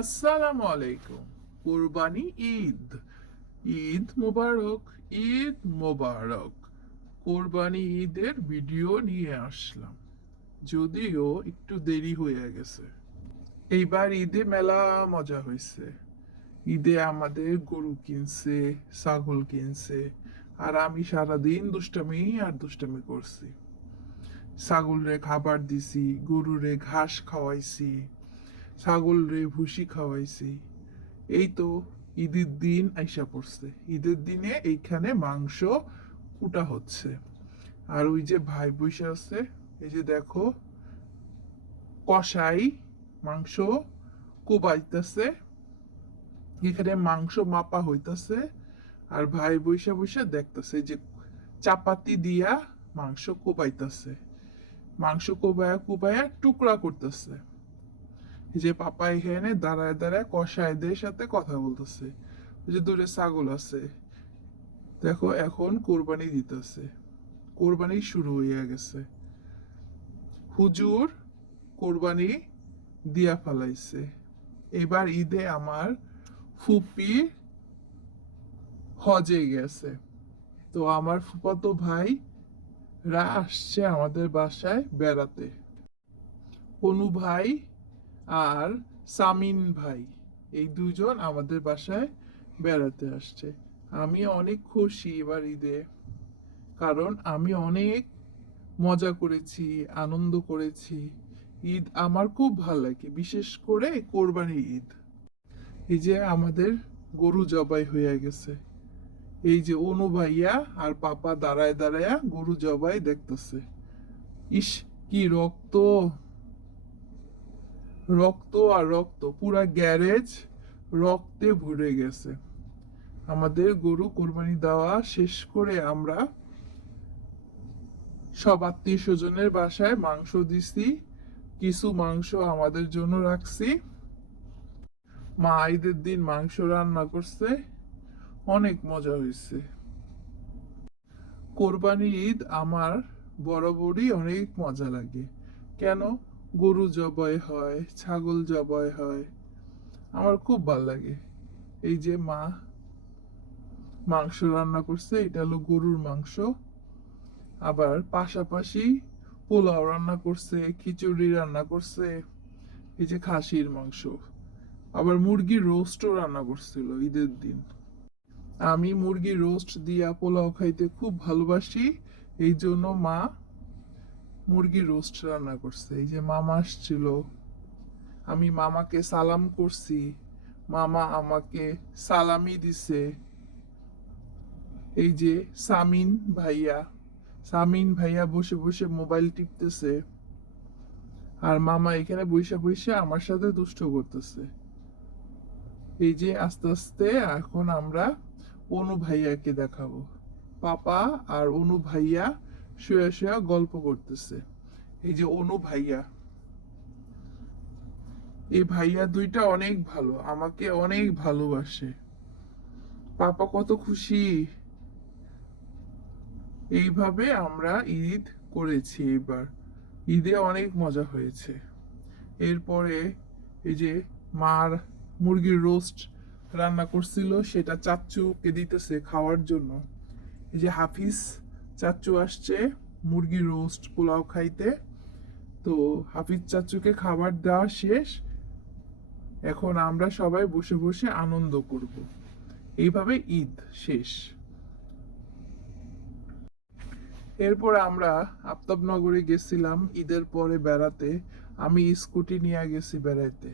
আসসালামু আলাইকুম। কোরবানি ঈদ। ঈদ মোবারক। ঈদ মোবারক। কোরবানি ঈদের ভিডিও নিয়ে আসলাম, যদিও একটু দেরি হয়ে গেছে। এইবার ঈদে মেলা মজা হয়েছে। ঈদে আমাদের গরু কিনছে, ছাগল কিনছে, আর আমি সারাদিন দুষ্টামি আর দুষ্টামি করছি। ছাগলরে খাবার দিছি, গরুরে ঘাস খাওয়াইছি, ছাগলরে ভুসি খাওয়াইছি। এই তো ঈদের দিন আইসা পড়ছে। ঈদের দিনে এইখানে মাংস কুটা হচ্ছে। আর ওই যে ভাই বসে আছে, এই যে দেখো, কষাই মাংস কোবাইতেছে। এখানে মাংস মাপা হইতাছে, আর ভাই বইসা বইসা দেখতেছে যে চাপাতি দিয়া মাংস কোবাইতেছে। মাংস কোবায়া কোবায়া টুকরা করতেছে। এই যে পাপা এখানে দাঁড়ায় দাঁড়ায় কসাইদের সাথে কথা বলতেছে। ওই যে দূরে ছাগল আছে, দেখো এখন কোরবানি দিতেছে। কোরবানি শুরু হইয়া গেছে। হুজুর কোরবানি দিয়া ফেলাইছে। এবার ঈদে আমার ফুপি হজে গেছে, তো আমার ফুফাতো ভাই রা আসছে আমাদের বাসায় বেড়াতে। অনু ভাই আর সামিন ভাই, এই দুজন আমাদের বাসায় বেড়াতে আসছে। আমি অনেক খুশি এবার ঈদে, কারণ আমি অনেক মজা করেছি, আনন্দ করেছি। ঈদ আমার খুব ভালো লাগে, বিশেষ করে কোরবানি ঈদ। এই যে আমাদের গরু জবাই হয়ে গেছে। এই যে অনু ভাইয়া আর পাপা দাঁড়ায় দাঁড়ায় গরু জবাই দেখতেছে। ইস, কি রক্ত! রক্ত আর রক্ত, পুরা গ্যারেজ রক্তে ভরে গেছে। আমাদের গরু কোরবানি দেওয়া শেষ করে আমরা সব আত্মীয় স্বজনের বাসায় মাংস দিছি, কিছু মাংস আমাদের জন্য রাখছি। মা ঈদের দিন মাংস রান্না করছে, অনেক মজা হয়েছে। কোরবানি ঈদ আমার বরাবরই অনেক মজা লাগে। কেন? গরু জবাই হয়, ছাগল জবাই হয়, আমার খুব ভাল লাগে। এই যে মা মাংস রান্না করছে, এটা হলো গরুর মাংস। আবার পাশাপাশি পোলাও রান্না করছে, খিচুড়ি রান্না করছে, এই যে খাসির মাংস। আবার মুরগির রোস্টও রান্না করছিল ঈদের দিন। আমি মুরগির রোস্ট দিয়া পোলাও খাইতে খুব ভালোবাসি, এই জন্য মা মুরগির রোস্ট রান্না করছে। এই যে মামা আসছিল, আমি মামাকে সালাম করছি, মামা আমাকে সালামি দিছে। এই যে সামিন ভাইয়া, সামিন ভাইয়া বসে বসে মোবাইল টিপতেছে, আর মামা এখানে বইসা বইসা আমার সাথে দুষ্ট করতেছে। এই যে আস্তে আস্তে এখন আমরা অনু ভাইয়াকে দেখাবো। পাপা আর অনু ভাইয়া শুয়ে শুয়ে গল্প করতেছে। এই যে অনু ভাইয়া, এই ভাইয়া দুইটা অনেক ভালো, আমাকে অনেক ভালোবাসে। পাপা কত খুশি। এইভাবে আমরা ঈদ করেছি। এবার ঈদে অনেক মজা হয়েছে। এরপরে এই যে মার মুরগির রোস্ট রান্না করছিল, সেটা চাচ্চুকে দিতেছে খাওয়ার জন্য। এই যে হাফিজ চাচ্চু আসছে মুরগির রোস্ট পোলাও খাইতে, তো হাফিজ চাচ্চুকে খাবার দেওয়া শেষ। এখন আমরা সবাই বসে বসে আনন্দ করব। এইভাবে ঈদ শেষ। এরপর আমরা আফতাবনগরে গেছিলাম ঈদের পরে বেড়াতে। আমি স্কুটি নিয়ে গেছি বেড়াইতে।